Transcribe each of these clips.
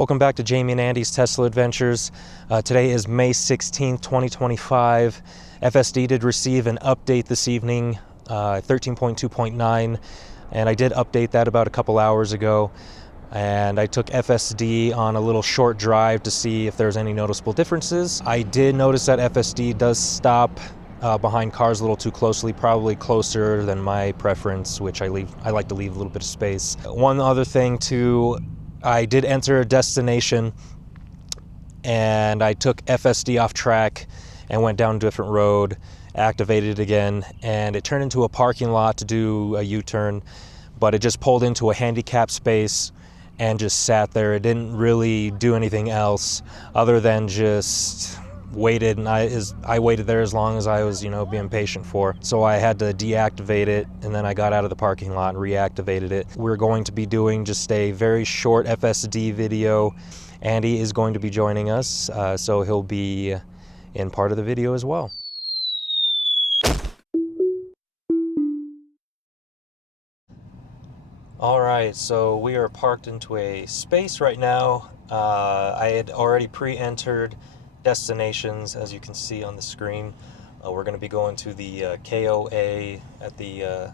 Welcome back to Jamie and Andy's Tesla Adventures. Today is May 16th, 2025. FSD did receive an update this evening, 13.2.9, and I did update that about a couple hours ago. And I took FSD on a little short drive to see if there's any noticeable differences. I did notice that FSD does stop behind cars a little too closely, probably closer than my preference, which I like to leave a little bit of space. One other thing too, I did enter a destination and I took FSD off track and went down a different road, activated it again, and it turned into a parking lot to do a U-turn, but it just pulled into a handicap space and just sat there. It didn't really do anything else other than just waited, and I waited there as long as I was, being patient for. So I had to deactivate it, and then I got out of the parking lot and reactivated it. We're going to be doing just a very short FSD video. Andy is going to be joining us, so he'll be in part of the video as well. All right, so we are parked into a space right now. I had already pre-entered destinations, as you can see on the screen. We're going to be going to the KOA at the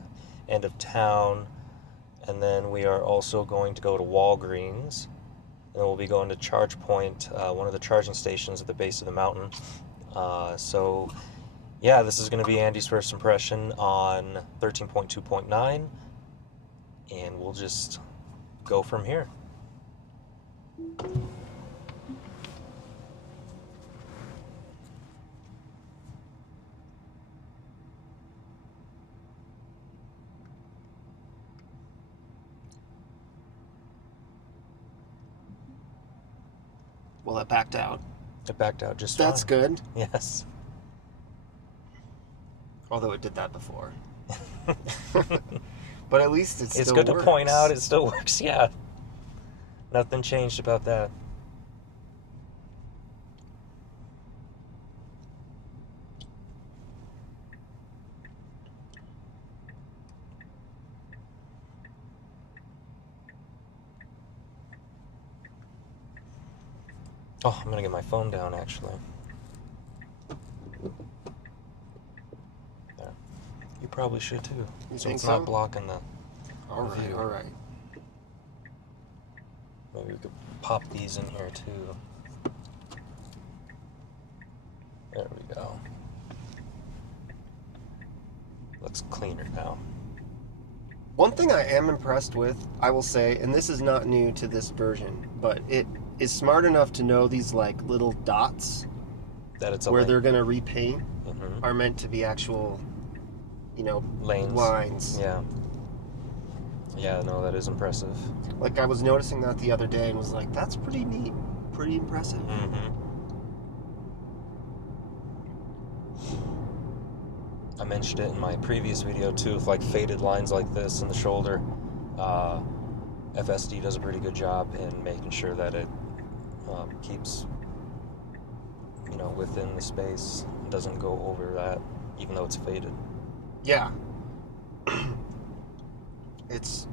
end of town, and then we are also going to go to Walgreens, and then we'll be going to Charge Point, one of the charging stations at the base of the mountain. So yeah, this is going to be Andy's first impression on 13.2.9, and we'll just go from here. Well, it backed out. It backed out just That's fine. good. Yes. Although it did that before. But at least it still works. It's good to point out it still works, yeah. Nothing changed about that. Oh, I'm gonna get my phone down, actually. There. You probably should too. You so think it's so? not blocking the Alright, view. alright. Maybe we could pop these in here too. There we go. Looks cleaner now. One thing I am impressed with, I will say, and this is not new to this version, but it is smart enough to know these like little dots That it's a where lane. they're gonna repaint Mhm. are meant to be actual, Lanes. lines. Yeah. Yeah, no, that is impressive. Like I was noticing that the other day and was like, that's pretty neat, pretty impressive. Mm-hmm. I mentioned it in my previous video too, with like faded lines like this in the shoulder. FSD does a pretty good job in making sure that it keeps, within the space. It doesn't go over that, even though it's faded. Yeah. It's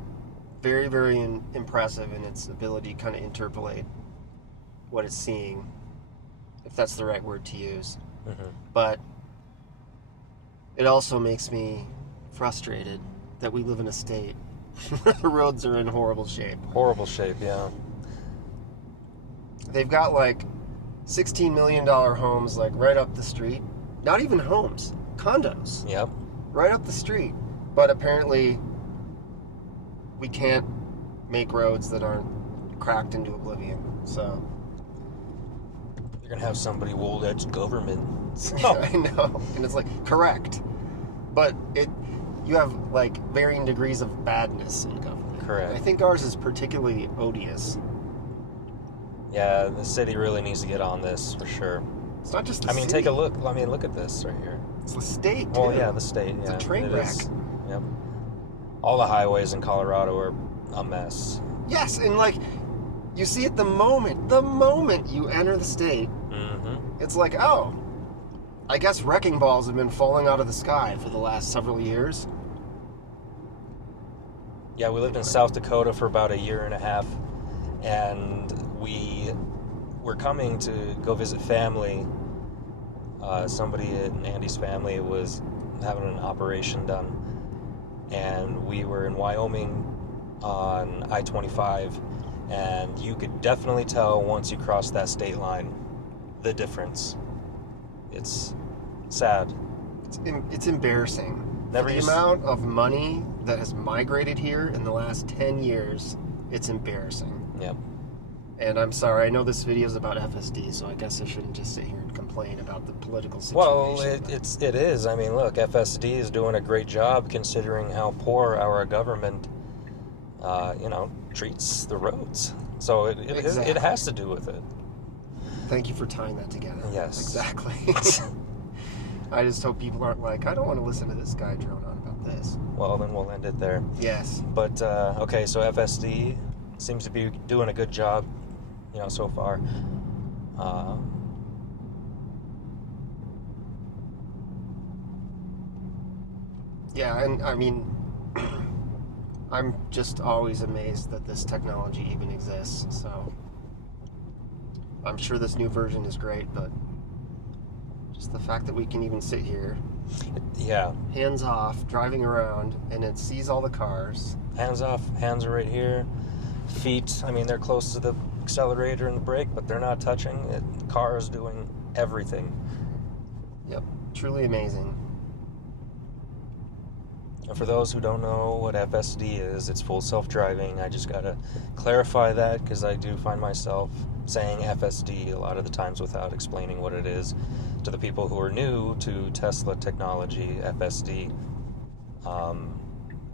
very, very impressive in its ability to kind of interpolate what it's seeing, if that's the right word to use. Mm-hmm. But it also makes me frustrated that we live in a state where the roads are in horrible shape. Horrible shape, yeah. They've got like $16 million homes like right up the street. Not even homes, condos. Yep. Right up the street. But apparently we can't make roads that aren't cracked into oblivion. So You're gonna have somebody, well, that's government. I know. And it's like, correct. But you have like varying degrees of badness in government. Correct. I think ours is particularly odious. Yeah, the city really needs to get on this for sure. It's not just the I mean, city. take a look. I mean, look at this right here. It's the state, too. Well, yeah, the state. It's Yeah, a train it wreck. is. Yep. All the highways in Colorado are a mess. Yes, and like, you see it the moment you enter the state, Mm-hmm. it's like, oh, I guess wrecking balls have been falling out of the sky for the last several years. Yeah, we lived in South Dakota for about a year and a half, and we were coming to go visit family. Somebody in Andy's family was having an operation done, and we were in Wyoming on I-25, and you could definitely tell once you cross that state line the difference. It's sad. It's embarrassing. Never the used amount of money that has migrated here in the last 10 years, it's embarrassing. Yep. And I'm sorry, I know this video is about FSD, so I guess I shouldn't just sit here and complain about the political situation. Well, it is. I mean, look, FSD is doing a great job considering how poor our government, treats the roads. So it has to do with it. Thank you for tying that together. Yes. Exactly. I just hope people aren't like, I don't want to listen to this guy drone on about this. Well, then we'll end it there. Yes. But, okay, so FSD seems to be doing a good job, so far. Yeah, and I mean, I'm just always amazed that this technology even exists. So I'm sure this new version is great, but just the fact that we can even sit here, hands off, driving around, and it sees all the cars. Hands off, hands are right here. Feet, I mean, they're close to the accelerator and the brake, but they're not touching it. The car is doing everything. Yep, truly amazing. And for those who don't know what FSD is, it's full self-driving. I just gotta clarify that because I do find myself saying FSD a lot of the times without explaining what it is to the people who are new to Tesla technology. FSD,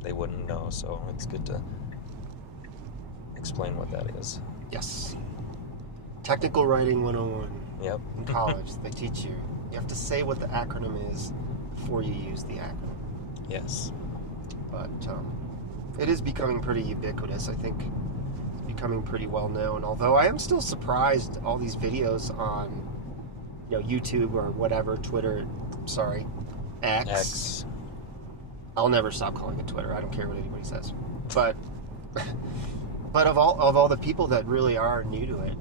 they wouldn't know, so it's good to explain what that is. Yes. Technical Writing 101. Yep. In college, they teach you. You have to say what the acronym is before you use the acronym. Yes. But it is becoming pretty ubiquitous. I think it's becoming pretty well known. Although I am still surprised all these videos on, YouTube or whatever, Twitter. Sorry, X. I'll never stop calling it Twitter. I don't care what anybody says. But of all the people that really are new to it,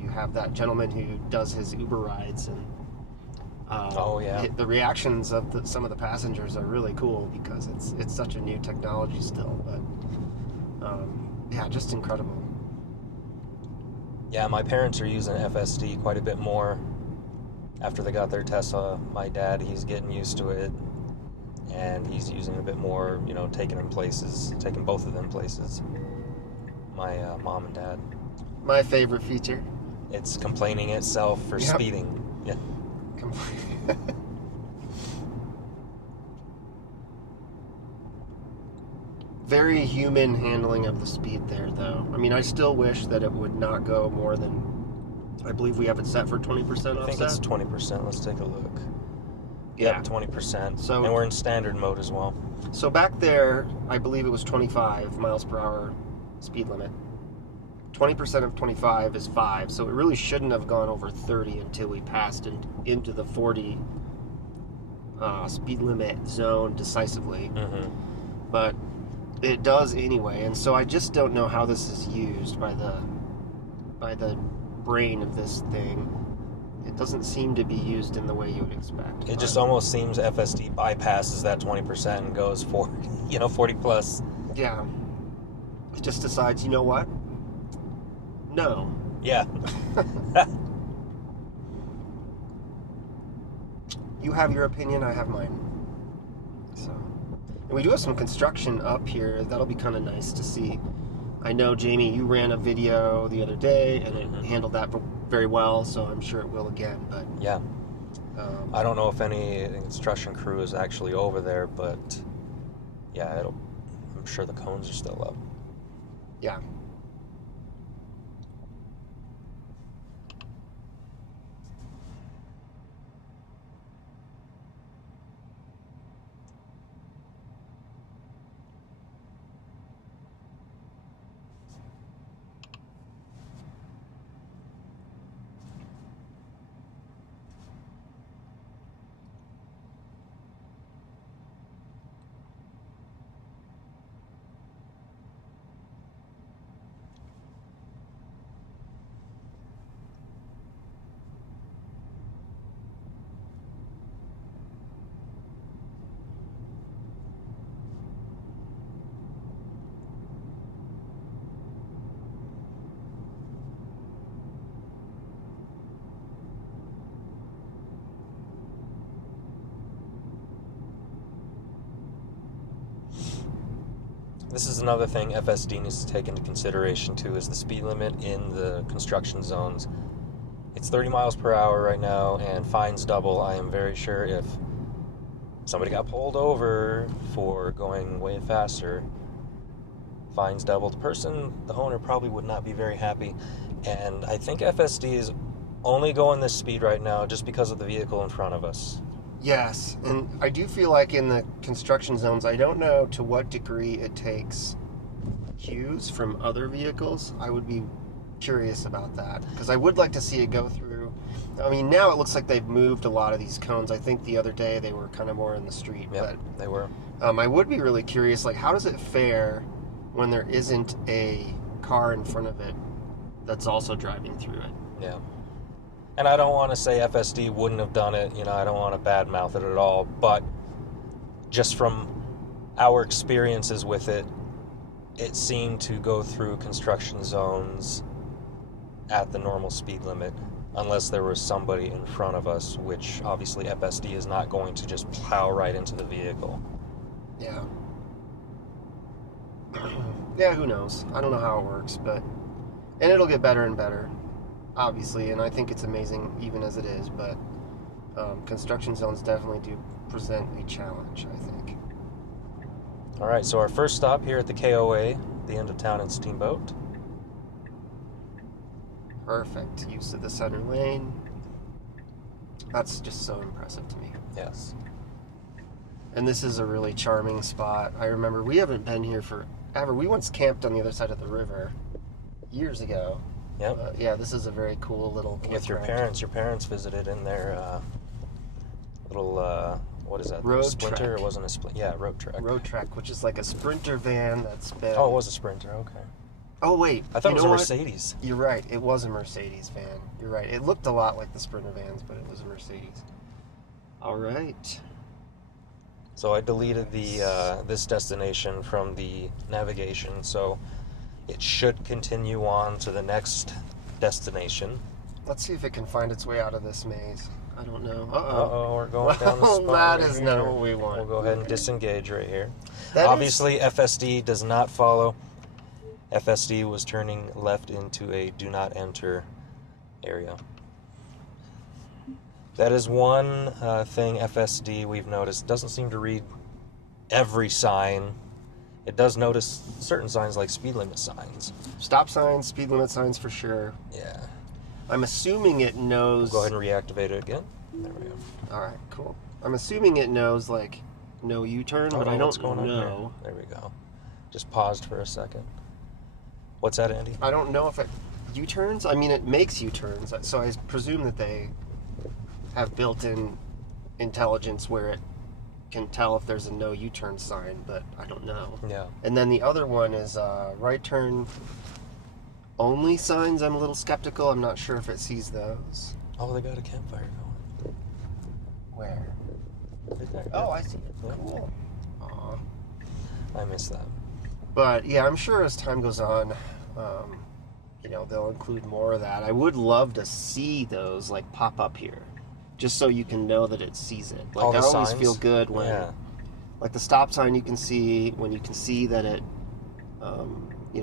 you have that gentleman who does his Uber rides and. The reactions of some of the passengers are really cool because it's such a new technology still, but just incredible. Yeah, my parents are using FSD quite a bit more after they got their Tesla. My dad, he's getting used to it, and he's using a bit more, taking both of them places. My mom and dad. My favorite feature. It's complaining itself for speeding. Yeah. Very human handling of the speed there, though. I mean, I still wish that it would not go more than, I believe we have it set for 20% offset. I think it's 20%. Let's take a look. Yeah, 20%. So, and we're in standard mode as well. So back there, I believe it was 25 miles per hour speed limit. 20% of 25 is 5, so it really shouldn't have gone over 30 until we passed into the 40 speed limit zone decisively. Mm-hmm. But it does anyway, and so I just don't know how this is used by the brain of this thing. It doesn't seem to be used in the way you would expect. It just almost seems FSD bypasses that 20% and goes for 40 plus. Yeah. It just decides, you know what? No. Yeah. You have your opinion, I have mine. So, and we do have some construction up here. That'll be kind of nice to see. I know, Jamie, you ran a video the other day, and it handled that very well, so I'm sure it will again. But yeah. I don't know if any construction crew is actually over there, but yeah, I'm sure the cones are still up. Yeah. This is another thing FSD needs to take into consideration too, is the speed limit in the construction zones. It's 30 miles per hour right now, and fines double. I am very sure if somebody got pulled over for going way faster, fines double. The owner probably would not be very happy. And I think FSD is only going this speed right now just because of the vehicle in front of us. Yes, and I do feel like in the construction zones, I don't know to what degree it takes cues from other vehicles. I would be curious about that, because I would like to see it go through. I mean, now it looks like they've moved a lot of these cones. I think the other day they were kind of more in the street. Yep, but they were. I would be really curious, like, how does it fare when there isn't a car in front of it that's also driving through it? Yeah. And I don't want to say FSD wouldn't have done it, I don't want to badmouth it at all, but just from our experiences with it, it seemed to go through construction zones at the normal speed limit, unless there was somebody in front of us, which obviously FSD is not going to just plow right into the vehicle. Yeah. Yeah, who knows? I don't know how it works, and it'll get better and better, obviously, and I think it's amazing even as it is, but construction zones definitely do present a challenge, I think. All right, so our first stop here at the KOA, the end of town in Steamboat. Perfect use of the center lane. That's just so impressive to me. Yes. And this is a really charming spot. I remember we haven't been here forever. We once camped on the other side of the river years ago. Yep. Yeah, this is a very cool little campground. With your parents. Your parents visited in their little, what is that? Road Splinter? Trek. It wasn't a Splinter. Yeah, Road Trek. Road Trek, which is like a Sprinter van that's been... Oh, it was a Sprinter. Okay. Oh, wait. I thought it was a what? Mercedes. You're right. It was a Mercedes van. You're right. It looked a lot like the Sprinter vans, but it was a Mercedes. All right. So I deleted the this destination from the navigation, so it should continue on to the next destination. Let's see if it can find its way out of this maze. I don't know. Uh-oh, we're going down the spot. That right is here. not what we want. We'll go ahead and disengage right here. That Obviously, FSD does not follow. FSD was turning left into a do not enter area. That is one thing FSD we've noticed. Doesn't seem to read every sign. It does notice certain signs like speed limit signs. Stop signs, speed limit signs for sure. Yeah. I'm assuming it knows... We'll go ahead and reactivate it again. There we go. Alright, cool. I'm assuming it knows, like, no U-turn, but I what's don't going on know. There we go. Just paused for a second. What's that, Andy? I don't know if it U-turns. I mean, it makes U-turns, so I presume that they have built-in intelligence where it can tell if there's a no U-turn sign, but I don't know. Yeah. And then the other one is right turn only signs. I'm a little skeptical. I'm not sure if it sees those. Oh, they got a campfire going. Where? Right there. Oh, I see it. Yeah. Cool. Aw. I missed that. But yeah, I'm sure as time goes on, they'll include more of that. I would love to see those like pop up here, just so you can know that it sees it. Like, All the I always signs? feel good when, like, the stop sign you can see, when you can see that it,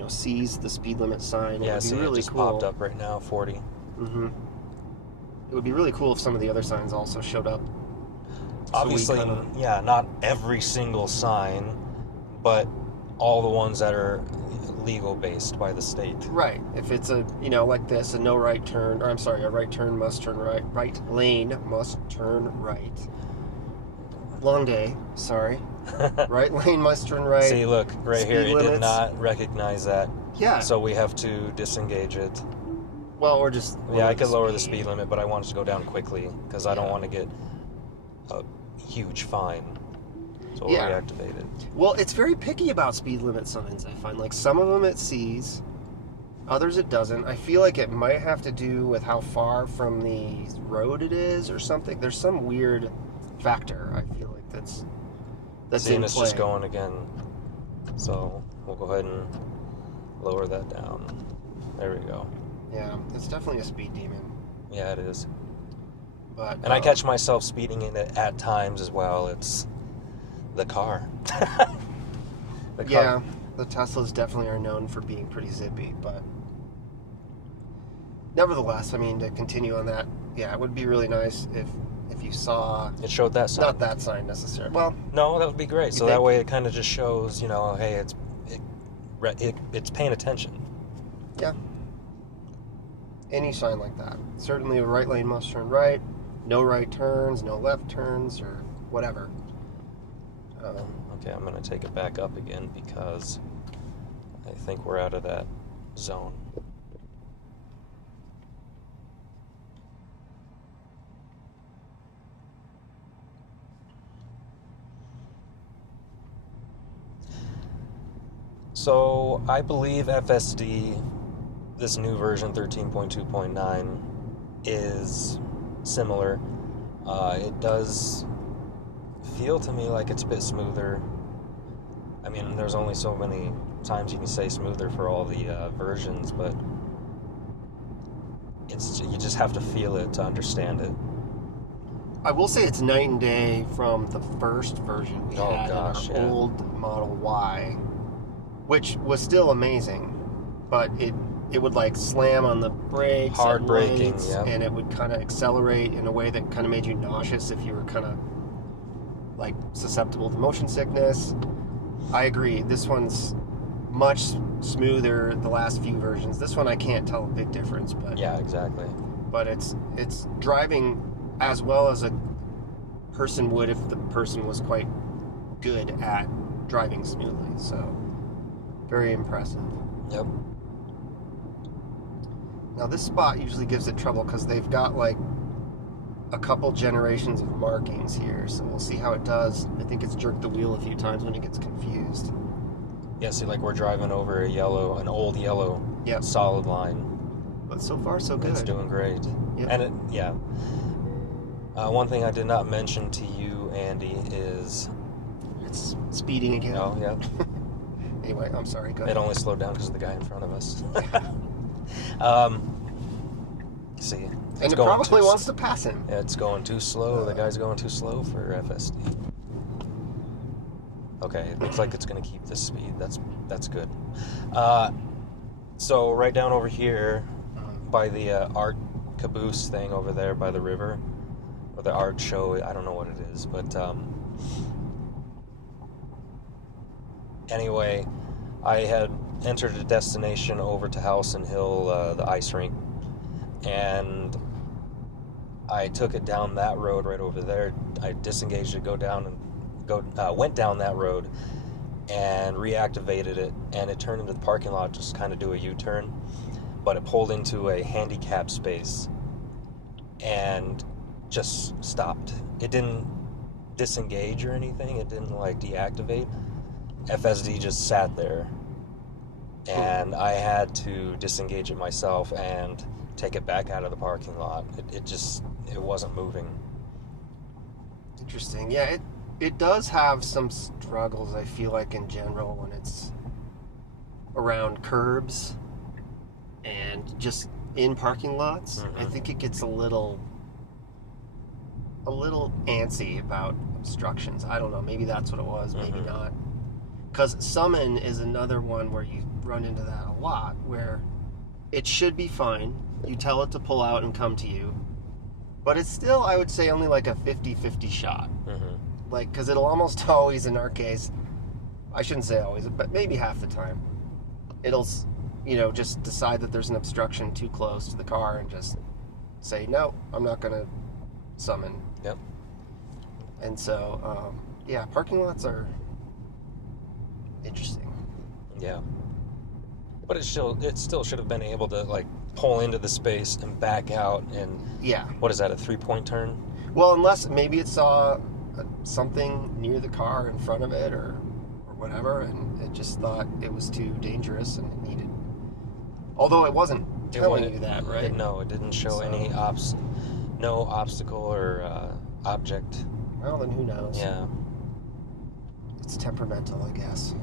sees the speed limit sign. Yeah, it would see, be really it just cool. popped up right now, 40. Mm-hmm. It would be really cool if some of the other signs also showed up. Obviously, not every single sign, but all the ones that are legal based by the state. Right. If it's a, like this, a no right turn, or I'm sorry, a right turn must turn right, right lane must turn right. Long day, sorry. Right lane must turn right. See, look, right here, Speed it did limits. not recognize that. Yeah. So we have to disengage it. Well, or just... Yeah, I could lower the speed limit, but I wanted to go down quickly, because I don't want to get a huge fine. So we'll reactivate it. Well, it's very picky about speed limit signs, I find. Like, some of them it sees, others it doesn't. I feel like it might have to do with how far from the road it is or something. There's some weird factor, I feel like, that's See, in and it's play. just going again. So we'll go ahead and lower that down. There we go. Yeah, it's definitely a speed demon. Yeah, it is. But And I catch myself speeding in it at times as well. It's the car. Yeah, the Teslas definitely are known for being pretty zippy, but nevertheless, I mean, to continue on that, yeah, it would be really nice if you saw... It showed that sign. Not that sign necessarily. Well... No, that would be great. So think? that way it kind of just shows, you know, hey, it's paying attention. Yeah. Any sign like that. Certainly a right lane must turn right, no right turns, no left turns, or whatever. Okay, I'm going to take it back up again because I think we're out of that zone. So I believe FSD, this new version 13.2.9, is similar. It does feel to me like it's a bit smoother. I mean, there's only so many times you can say smoother for all the versions, but you just have to feel it to understand it. I will say it's night and day from the first version we had in our old Model Y, which was still amazing, but it would like slam on the brakes, hard braking, and it would kind of accelerate in a way that kind of made you nauseous if you were kind of like susceptible to motion sickness. I agree. This one's much smoother. The last few versions. This one I can't tell a big difference, but yeah, exactly. But it's driving as well as a person would if the person was quite good at driving smoothly. So very impressive. Yep. Now this spot usually gives it trouble because they've got like a couple generations of markings here, so we'll see how it does. I think it's jerked the wheel a few times when it gets confused. Yeah, see, like we're driving over an old yellow solid line. But so far so good. It's doing great. Yep. And one thing I did not mention to you, Andy, is... It's speeding again. Oh, yeah. Anyway, I'm sorry, go ahead. It only slowed down because of the guy in front of us. See, and it probably wants to pass him. Yeah, it's going too slow. The guy's going too slow for FSD. Okay, it looks like it's going to keep this speed. That's good. So right down over here by the art caboose thing over there by the river, or the art show, I don't know what it is, but anyway, I had entered a destination over to Howson Hill, the ice rink, and I took it down that road right over there. I disengaged it, went down that road and reactivated it, and it turned into the parking lot, just kind of do a U-turn, but it pulled into a handicap space and just stopped. It didn't disengage or anything. It didn't like deactivate. FSD just sat there, and I had to disengage it myself and take it back out of the parking lot. It wasn't moving. Interesting. Yeah, it does have some struggles, I feel like, in general, when it's around curbs and just in parking lots. Mm-hmm. I think it gets a little antsy about obstructions. I don't know, maybe that's what it was, maybe not. Because Summon is another one where you run into that a lot, where it should be fine. You tell it to pull out and come to you. But it's still, I would say, only like a 50-50 shot. Like, because it'll almost always, in our case, I shouldn't say always, but maybe half the time, it'll, just decide that there's an obstruction too close to the car and just say, no, I'm not going to summon. Yep. And so, parking lots are interesting. Yeah. But it still should have been able to, like, pull into the space and back out and... Yeah. What is that, a 3-point turn? Well, unless maybe it saw something near the car in front of it or whatever, and it just thought it was too dangerous and it needed... Although it wasn't telling you that, right? No, it didn't show any no obstacle or object. Well, then who knows? Yeah. It's temperamental, I guess.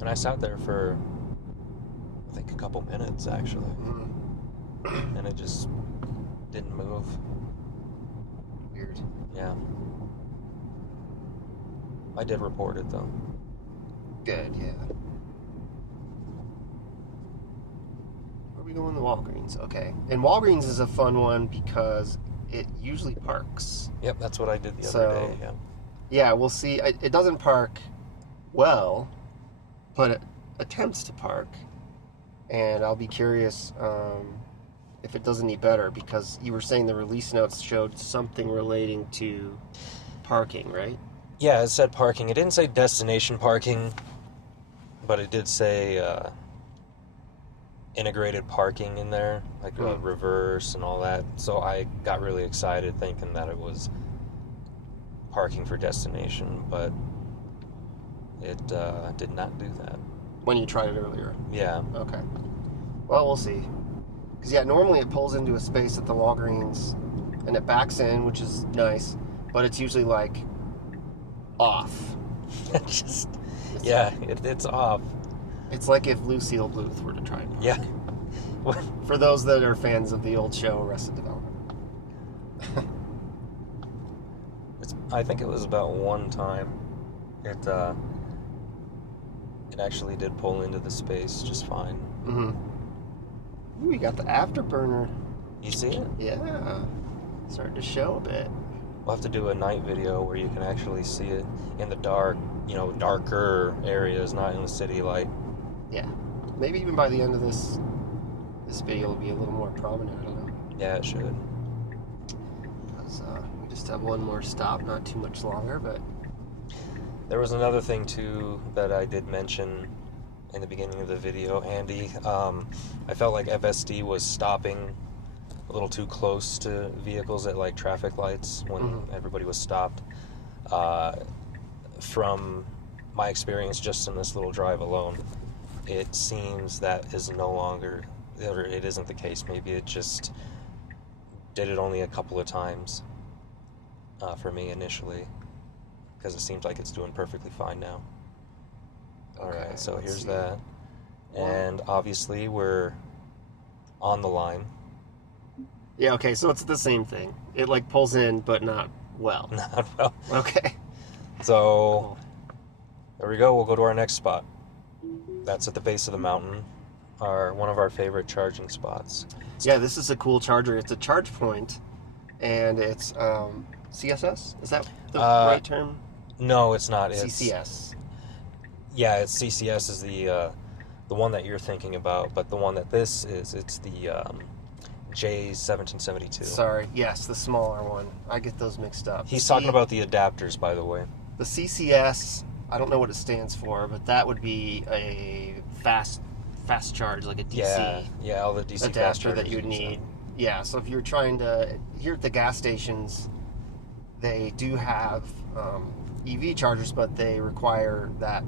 And I sat there for, I think, a couple minutes, actually. And it just didn't move. Weird. weird. Yeah. I did report it, though. Good, yeah. Where are we going? The Walgreens. Okay. And Walgreens is a fun one because it usually parks. Yep, that's what I did the other day, yeah. Yeah, we'll see. It doesn't park well, but it attempts to park. And I'll be curious if it does any better, because you were saying the release notes showed something relating to parking, right? Yeah, it said parking. It didn't say destination parking, but it did say integrated parking in there, like reverse and all that. So I got really excited thinking that it was parking for destination, but it did not do that. When you tried it earlier? Yeah. Okay. Well, we'll see. Because, yeah, normally it pulls into a space at the Walgreens and it backs in, which is nice, but it's usually, like, off. It's off. It's like if Lucille Bluth were to try and park. Yeah. For those that are fans of the old show, Arrested Development. I think it was about one time it actually did pull into the space just fine. Mm-hmm. Ooh, you got the afterburner. You see it? Yeah. Starting to show a bit. We'll have to do a night video where you can actually see it in the dark, darker areas, not in the city light. Yeah. Maybe even by the end of this video will be a little more prominent, I don't know. Yeah, it should. Because we just have one more stop, not too much longer, but... There was another thing, too, that I did mention in the beginning of the video, Andy. I felt like FSD was stopping a little too close to vehicles at, like, traffic lights when everybody was stopped. From my experience just in this little drive alone, it seems that is no longer, or it isn't the case. Maybe it just did it only a couple of times for me initially, because it seems like it's doing perfectly fine now. Okay, Alright, so here's see. that. And obviously we're on the line. Yeah, okay, so it's the same thing. It, like, pulls in, but not well. Not well. Okay. So, there we go. We'll go to our next spot. That's at the base of the mountain. One of our favorite charging spots. Yeah, this is a cool charger. It's a charge point, and it's CSS? Is that the right term? No, it's not. It's CCS. Yeah, it's CCS is the one that you're thinking about, but the one that this is, it's the J1772. Sorry, yes, the smaller one. I get those mixed up. He's talking about the adapters, by the way. The CCS, I don't know what it stands for, but that would be a fast charge, like a DC. Yeah, all the DC adapter that you would need. Yeah, so if you're trying to, here at the gas stations, they do have EV chargers, but they require that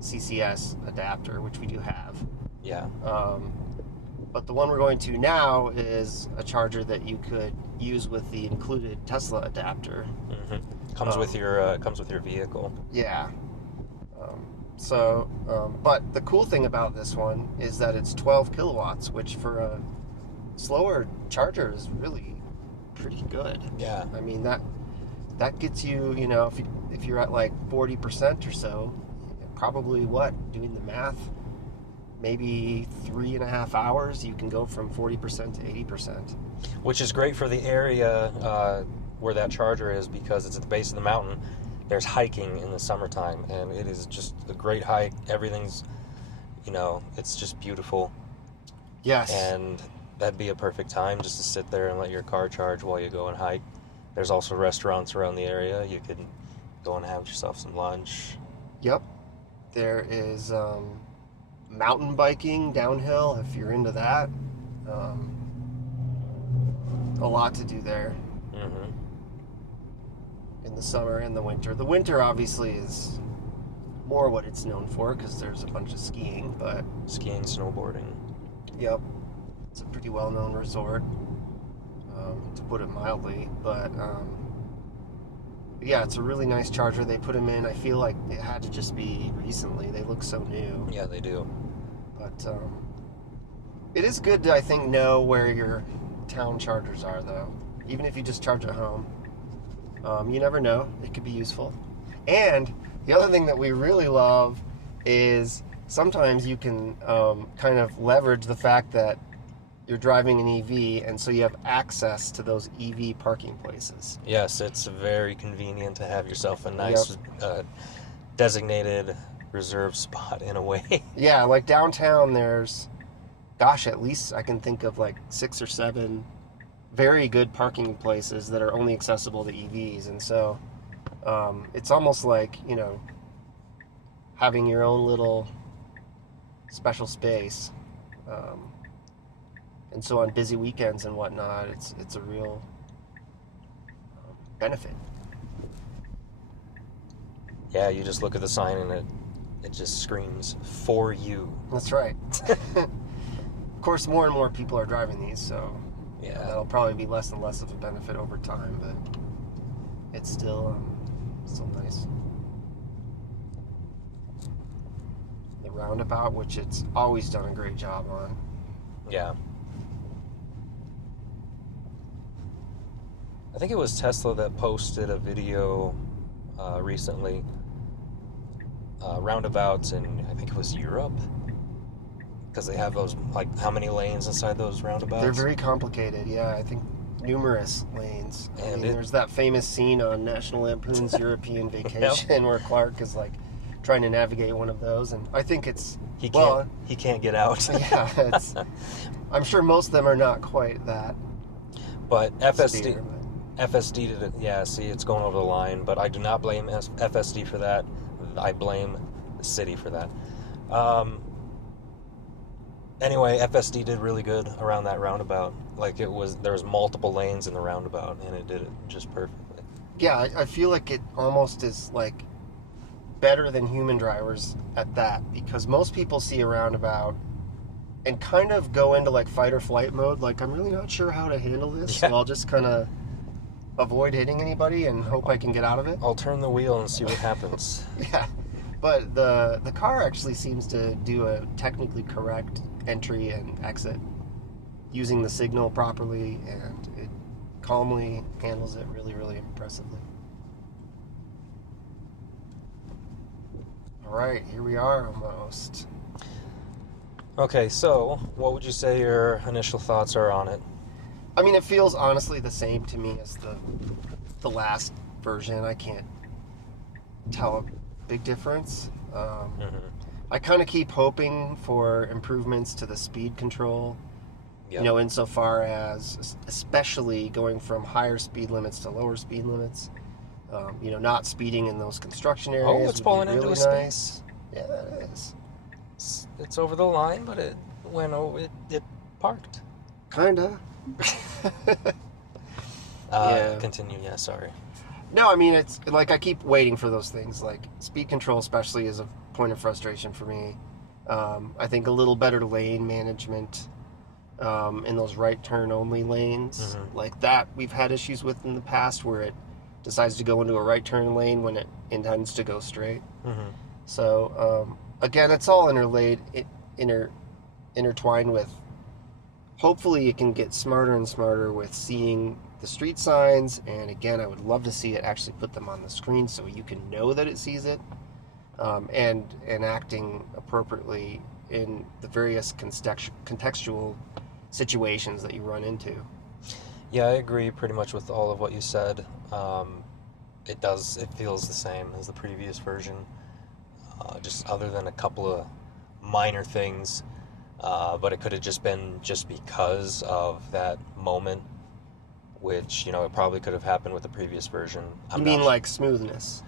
CCS adapter, which we do have. Yeah. But the one we're going to now is a charger that you could use with the included Tesla adapter. Comes with your vehicle. Yeah. But the cool thing about this one is that it's 12 kilowatts, which for a slower charger is really pretty good. Yeah. I mean, that gets you, if you're at like 40% or so, probably doing the math, maybe 3.5 hours, you can go from 40% to 80%. Which is great for the area where that charger is, because it's at the base of the mountain. There's hiking in the summertime, and it is just a great hike. Everything's, it's just beautiful. Yes. And that'd be a perfect time just to sit there and let your car charge while you go and hike. There's also restaurants around the area. You could go and have yourself some lunch. Yep. There is mountain biking downhill, if you're into that. A lot to do there. In the summer and the winter. The winter obviously is more what it's known for, because there's a bunch of skiing, but... Skiing, snowboarding. Yep. It's a pretty well-known resort, to put it mildly, but yeah, it's a really nice charger. They put them in, I feel like it had to just be recently. They look so new. Yeah, they do. But it is good to, I think, know where your town chargers are, though. Even if you just charge at home. You never know. It could be useful. And the other thing that we really love is sometimes you can kind of leverage the fact that you're driving an EV, and so you have access to those EV parking places. Yes, it's very convenient to have yourself a nice designated reserved spot in a way. Yeah, like downtown there's, gosh, at least I can think of like 6 or 7 very good parking places that are only accessible to EVs. And so it's almost like, you know, having your own little special space. And so on busy weekends and whatnot, it's a real benefit. Yeah, you just look at the sign and it just screams, "For you." That's right. Of course, more and more people are driving these, so Yeah. that'll probably be less and less of a benefit over time, but it's still nice. The roundabout, which it's always done a great job on. Yeah. I think it was Tesla that posted a video recently, roundabouts in, I think it was Europe, because they have those, like, how many lanes inside those roundabouts? They're very complicated, yeah. I think numerous lanes. And there's that famous scene on National Lampoon's European Vacation where Clark is like trying to navigate one of those, and I think it's He can't get out. yeah, I'm sure most of them are not quite that. But severe, but- FSD did it. Yeah, see, it's going over the line, but I do not blame FSD for that. I blame the city for that. Anyway, FSD did really good around that roundabout. Like, there was multiple lanes in the roundabout, and it did it just perfectly. Yeah, I feel like it almost is like better than human drivers at that, because most people see a roundabout and kind of go into like fight or flight mode. Like, I'm really not sure how to handle this, Yeah. so I'll just kind of avoid hitting anybody and hope I can get out of it. I'll turn the wheel and see what happens. Yeah, but the car actually seems to do a technically correct entry and exit using the signal properly, and it calmly handles it really, really impressively. All right, here we are almost. Okay, so what would you say your initial thoughts are on it? I mean, it feels honestly the same to me as the last version. I can't tell a big difference. I kind of keep hoping for improvements to the speed control. Yep. You know, insofar as especially going from higher speed limits to lower speed limits. You know, not speeding in those construction areas. Oh, it's pulling would be into really a nice. space. Yeah, it is. It's over the line, but it went over. It parked. Kinda. Yeah. Continue. Yeah, sorry. No, I mean, it's like I keep waiting for those things. Like speed control, especially, is a point of frustration for me. I think a little better lane management in those right turn only lanes, like that, we've had issues with in the past, where it decides to go into a right turn lane when it intends to go straight. So again, it's all intertwined with. Hopefully, it can get smarter and smarter with seeing the street signs, and again, I would love to see it actually put them on the screen so you can know that it sees it, and acting appropriately in the various contextual situations that you run into. Yeah, I agree pretty much with all of what you said. It feels the same as the previous version, just other than a couple of minor things, but it could have just been just because of that moment, which, you know, it probably could have happened with the previous version. You mean like smoothness?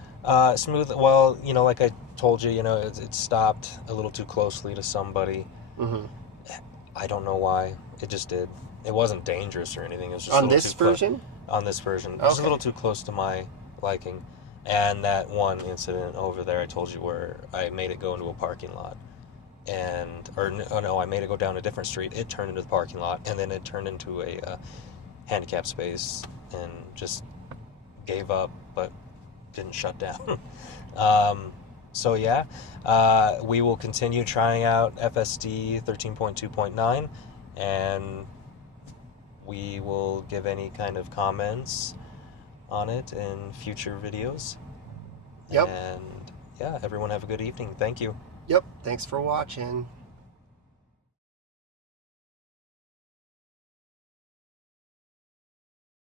Smooth, well, you know, like I told you, you know, it stopped a little too closely to somebody. I don't know why. It just did. It wasn't dangerous or anything. It was just on this version? On this version. Just a Okay. little too close to my liking. And that one incident over there I told you, where I made it go into a parking lot. I made it go down a different street. It turned into the parking lot, and then it turned into a handicap space and just gave up, but didn't shut down. So yeah, we will continue trying out FSD 13.2.9, and we will give any kind of comments on it in future videos. Yep. And yeah, everyone have a good evening. Thank you. Yep. Thanks for watching.